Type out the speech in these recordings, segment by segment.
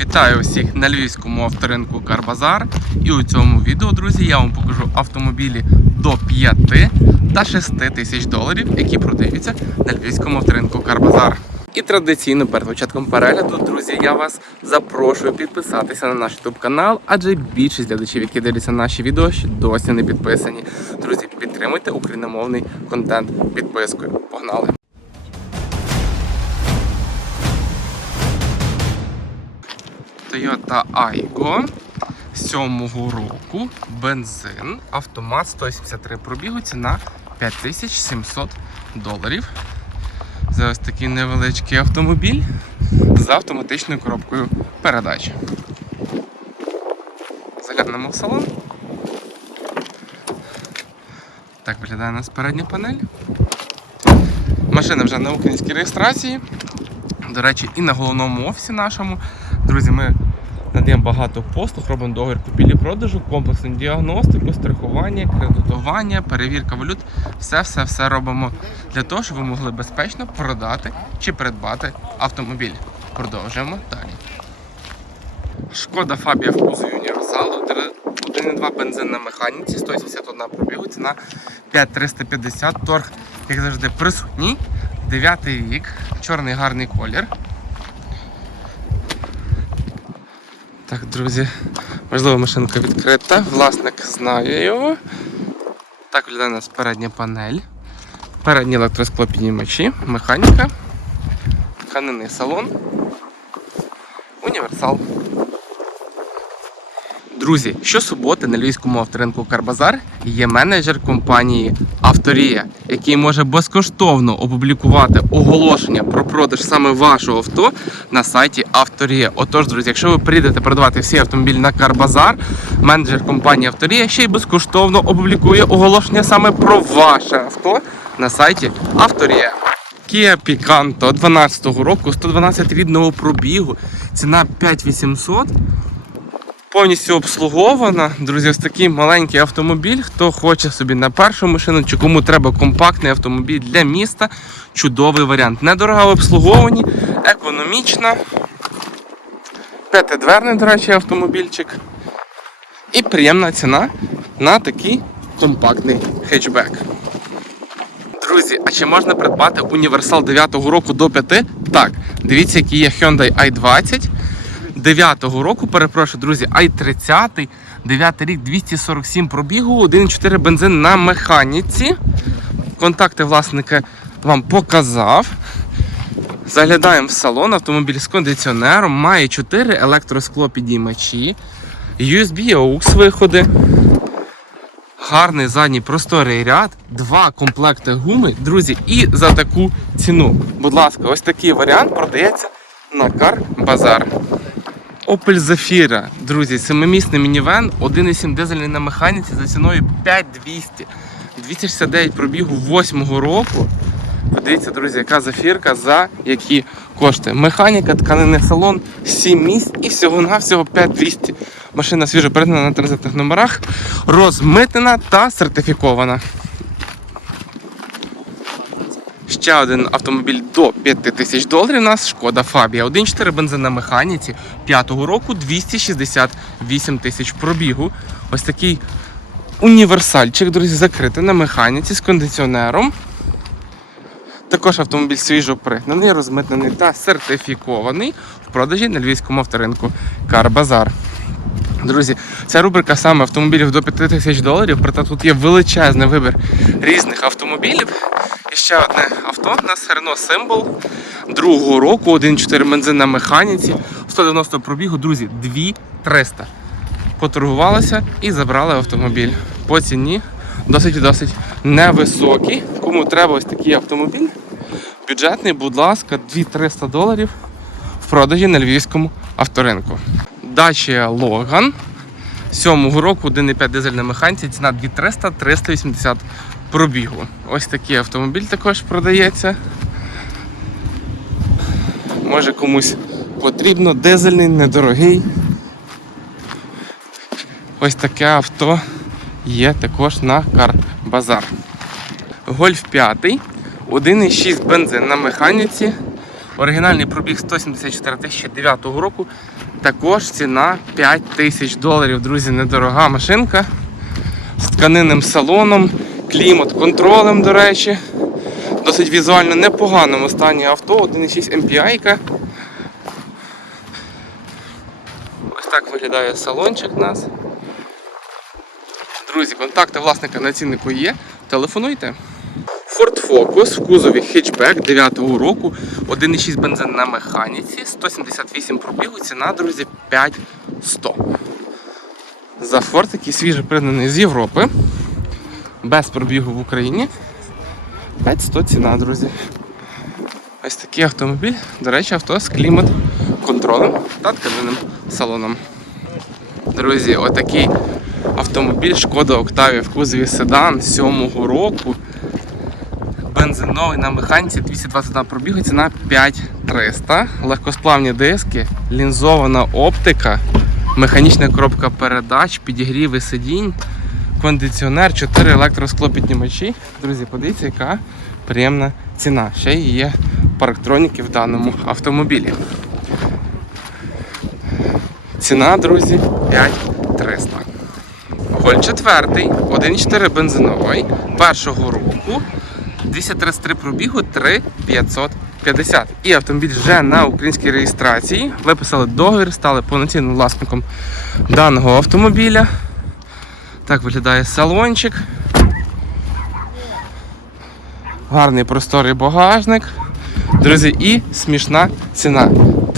Вітаю всіх на львівському авторинку Карбазар. І у цьому відео, друзі, я вам покажу автомобілі до 5 та 6 тисяч доларів, які продаються на львівському авторинку Карбазар. І традиційно перед початком перегляду, друзі, я вас запрошую підписатися на наш YouTube канал, адже більшість глядачів, які дивляться наші відео, ще досі не підписані. Друзі, підтримуйте україномовний контент підпискою. Погнали! Toyota Aygo 7 року, бензин, автомат 173 пробігу, ціна 5700 доларів. Це ось такий невеличкий автомобіль з автоматичною коробкою передач. Заглянемо в салон. Так виглядає у нас передня панель. Машина вже на українській реєстрації. До речі, і на головному офісі нашому. Друзі, ми надаємо багато послуг, робимо договір купівлі-продажу, комплексну діагностику, страхування, кредитування, перевірка валют. Все-все-все робимо для того, щоб ви могли безпечно продати чи придбати автомобіль. Продовжуємо далі. Шкода Фабія в кузові універсалу, 1,2 бензин на механіці, 181 пробігу, ціна 5350, торг, як завжди, присутній. Дев'ятий рік, чорний гарний колір. Так, друзі, можливо, машинка відкрита. Власник знає його. Так виглядає у нас передня панель. Передні електросклопіднімачі, механіка, тканинний салон, універсал. Друзі, щосуботи на львівському авторинку Карбазар є менеджер компанії Авторія, який може безкоштовно опублікувати оголошення про продаж саме вашого авто на сайті Авторія. Отож, друзі, якщо ви прийдете продавати всі автомобілі на Карбазар, менеджер компанії Авторія ще й безкоштовно опублікує оголошення саме про ваше авто на сайті Авторія. Kia Picanto 12 року, 112 рідного пробігу, ціна 5800 повністю обслугована. Друзі, ось такий маленький автомобіль. Хто хоче собі на першу машину чи кому треба компактний автомобіль для міста. Чудовий варіант. Недорого в обслуговуванні, економічна. П'ятидверний, до речі, автомобільчик. І приємна ціна на такий компактний хетчбек. Друзі, а чи можна придбати універсал 9-го року до 5? Так, дивіться, який є Hyundai i20. 9-го року, перепрошую, друзі, i30, 9 рік, 247 пробігу, 1,4 бензин на механіці. Контакти власника вам показав. Заглядаємо в салон, автомобіль з кондиціонером, має 4 електросклопідіймачі, USB AUX виходи. Гарний задній просторий ряд, два комплекти гуми, друзі, і за таку ціну. Будь ласка, ось такий варіант продається на Кар Базар. Opel Zafira, друзі, семимісний мінівен, 1,7 дизельний на механіці за ціною 5200. 269 пробігу 8 року. Подивіться, друзі, яка зафірка за які кошти. Механіка, тканинний салон, 7 місць і всього-навсього 5200. Машина свіжо передана на транзитних номерах, розмитнена та сертифікована. Ще один автомобіль до 5 тисяч доларів у нас шкода Фабія. 1,4 бензин на механіці 5-го року 268 тисяч пробігу. Ось такий універсальчик, друзі, закритий на механіці з кондиціонером. Також автомобіль свіжо пригнаний, розмитнений та сертифікований в продажі на львівському авторинку Карбазар. Друзі, ця рубрика саме автомобілів до 5 тисяч доларів, проте тут є величезний вибір різних автомобілів. І ще одне авто у нас Renault Symbol другого року, 1,4 бензин на механіці, 190 пробігу, друзі, 2300. Поторгувалися і забрали автомобіль. По ціні досить і досить невисокий. Кому треба ось такий автомобіль, бюджетний, будь ласка, 2300 доларів в продажі на львівському авторинку. Dacia Logan 7 року 1,5 дизель на механіці, ціна 2300 380 пробігу. Ось такий автомобіль також продається. Може комусь потрібно, дизельний, недорогий. Ось таке авто є також на Карбазар. Гольф 5, 1,6 бензин на механіці, Оригінальний пробіг 174 тисячі 9 року. Також ціна 5 тисяч доларів, друзі, недорога машинка з тканинним салоном, клімат-контролем, до речі. Досить візуально непоганому стані авто, 1,6 MPI. Ось так виглядає салончик у нас. Друзі, контакти власника на ціннику є. Телефонуйте. Ford Focus в кузові хетчбек 9-го року, 1,6 бензин на механіці, 178 пробігу, ціна, друзі, 5100. За Ford, який свіже пригнаний з Європи, без пробігу в Україні. 5100 ціна, друзі. Ось такий автомобіль, до речі, авто з клімат-контролем та тканинним салоном. Друзі, отакий автомобіль Шкода Октавія в кузові седан 7-го року. Бензиновий на механіці 221 пробігу, ціна 5300. Легкосплавні диски, лінзована оптика, механічна коробка передач, підігріви сидінь, кондиціонер, 4 електросклопіднімачі. Друзі, подивіться, яка приємна ціна. Ще й є парктроніки в даному автомобілі. Ціна, друзі, 5300. Голь 4, 1,4 бензиновий, першого року, 233 пробігу, 3550. І автомобіль вже на українській реєстрації. Виписали договір, стали повноцінним власником даного автомобіля. Так виглядає салончик. Гарний просторий багажник. Друзі, і смішна ціна.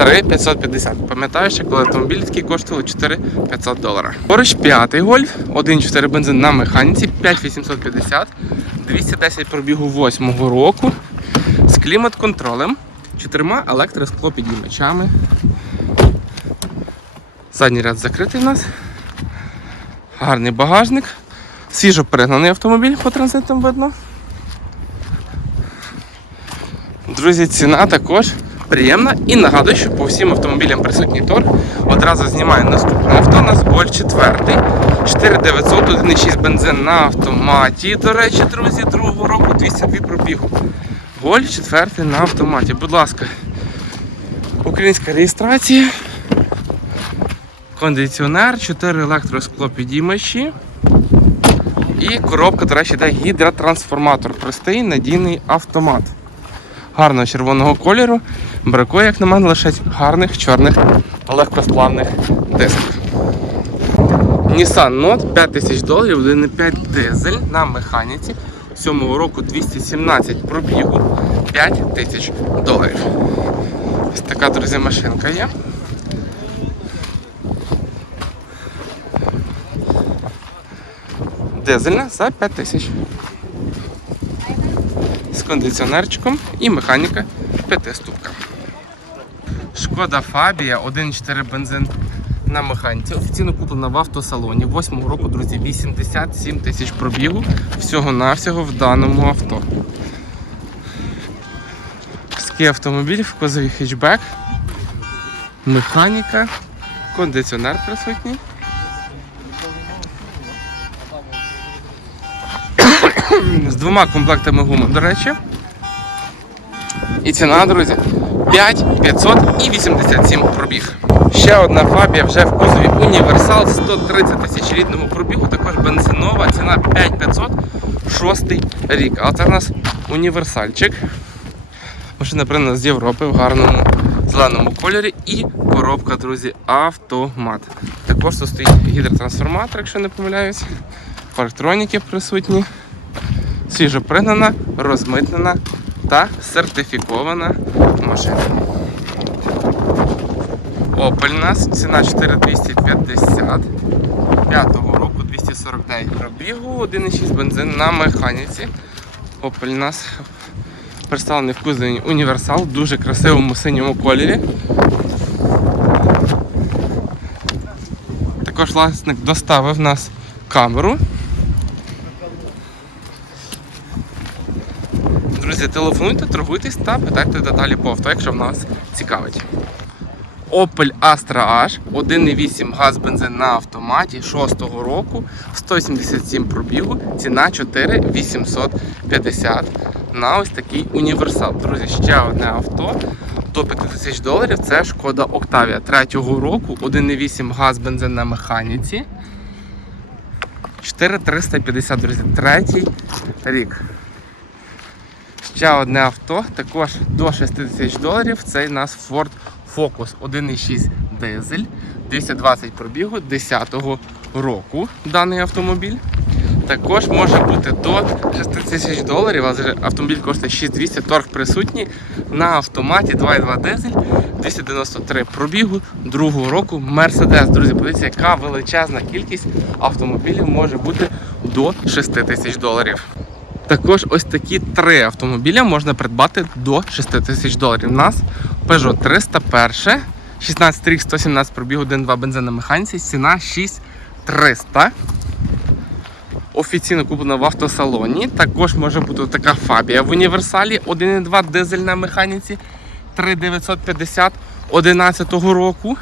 3550. Пам'ятаю, ще коли автомобіль такий коштував 4500 доларів. Поруч п'ятий гольф, 1.4 бензин на механіці, 5850, 210 пробігу 8-го року з клімат-контролем, чотирма електросклопідіймачами. Задній ряд закритий у нас. Гарний багажник. Свіжо перегнаний автомобіль по транзитам видно. Друзі, ціна також приємна. І нагадую, що по всім автомобілям присутній торг. Одразу знімаю наступне авто. У нас Golf 4. 4900, 1,6 бензин на автоматі. До речі, друзі, другого року 202 пробігу. Golf 4 на автоматі. Будь ласка, українська реєстрація. Кондиціонер, 4 електросклопідіймачі. І коробка, до речі, йде гідротрансформатор. Простий надійний автомат гарного червоного кольору. Бракує, як на мене, лише гарних чорних легкосплавних дисків. Nissan Note 5000 доларів, 1,5 дизель на механіці. 7 року 217 пробігу, 5 тисяч доларів. Ось така, друзі, машинка є. Дизельна за 5 тисяч з кондиціонерчиком і механіка п'ятиступка. Шкода Фабія 1.4 бензин на механіці. Офіційно куплена в автосалоні. 8 року, друзі, 87 тисяч пробігу всього-навсього в даному авто. Такий автомобіль в кузові хетчбек, механіка, кондиціонер присутній. З двома комплектами гуми, до речі. І ціна, друзі, 5500 і 87 пробіг. Ще одна фабія вже в кузові універсал 130 тисяч рідного пробігу, також бензинова, ціна 5500, шостий рік. А це у нас універсальчик. Машина пригнана з Європи в гарному зеленому кольорі і коробка, друзі, автомат. Також тут стоїть гідротрансформатор, якщо не помиляюсь. Парктроніки присутні свіжо пригнана, розмитнена та сертифікована машина. Opel у нас ціна 4250 5 року 249 пробігу, 1,6 бензин на механіці. Opel у нас представлений в кузові універсал в дуже красивому синьому кольорі. Також власник доставив нас камеру. Друзі, телефонуйте, торгуйтесь та питайте деталі по авто, якщо в нас цікавить. Opel Astra H 1,8 газ бензин на автоматі 6 року, 177 пробігу, ціна 4850 на ось такий універсал. Друзі, ще одне авто до 5 тисяч доларів це шкода Octavia третього року, 1,8 газ, бензин на механіці. 4350, друзі, третій рік. Ще одне авто, також до 6 тисяч доларів. Це у нас Ford Focus 1,6 дизель, 220 пробігу 10-го року даний автомобіль. Також може бути до 6 тисяч доларів, але автомобіль коштує 6200, торг присутній на автоматі 2,2 дизель, 293 пробігу другого року Mercedes. Друзі, подивіться, яка величезна кількість автомобілів може бути до 6 тисяч доларів. Також ось такі три автомобіля можна придбати до 6 тисяч доларів. У нас Peugeot 301, 16 рік, 117 пробіг, 1,2 бензин на механіці, ціна 6300. Офіційно куплена в автосалоні. Також може бути така фабія в універсалі 1,2 дизель на механіці 3950 11 року.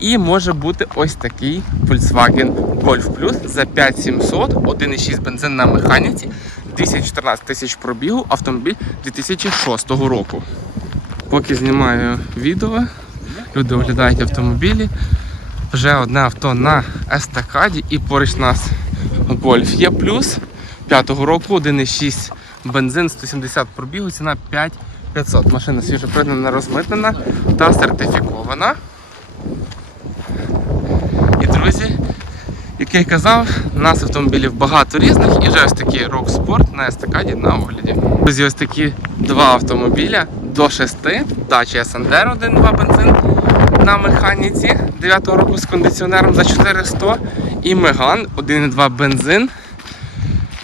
І може бути ось такий Volkswagen Golf Plus за 5700, 1,6 бензин на механіці, 214 тисяч пробігу, автомобіль 2006 року. Поки знімаю відео, люди оглядають автомобілі. Вже одне авто на естакаді і поруч нас Golf є плюс 5-го року, 1,6 бензин, 170 пробігу, ціна 5500. Машина свіжо придана, розмитнена та сертифікована. Друзі, як я й казав, у нас автомобілів багато різних і вже ось такий Sport на естакаді на огляді. Друзі, ось такі два автомобіля до 6, Dacia Sandero 1.2 бензин на механіці 9 року з кондиціонером за 400 і Megane 1.2 бензин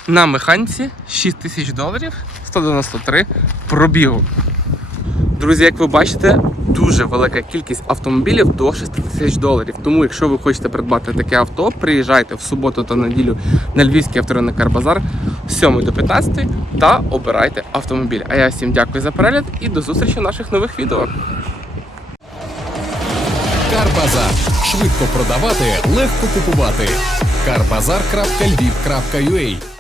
на механіці 6 тисяч доларів 193 пробігу. Друзі, як ви бачите, дуже велика кількість автомобілів до 6 тисяч доларів. Тому, якщо ви хочете придбати таке авто, приїжджайте в суботу та неділю на Львівський авторинок Карбазар з 7 до 15 та обирайте автомобіль. А я всім дякую за перегляд і до зустрічі в наших нових відео. Карбазар. Швидко продавати, легко купувати. Карбазар.львів.ua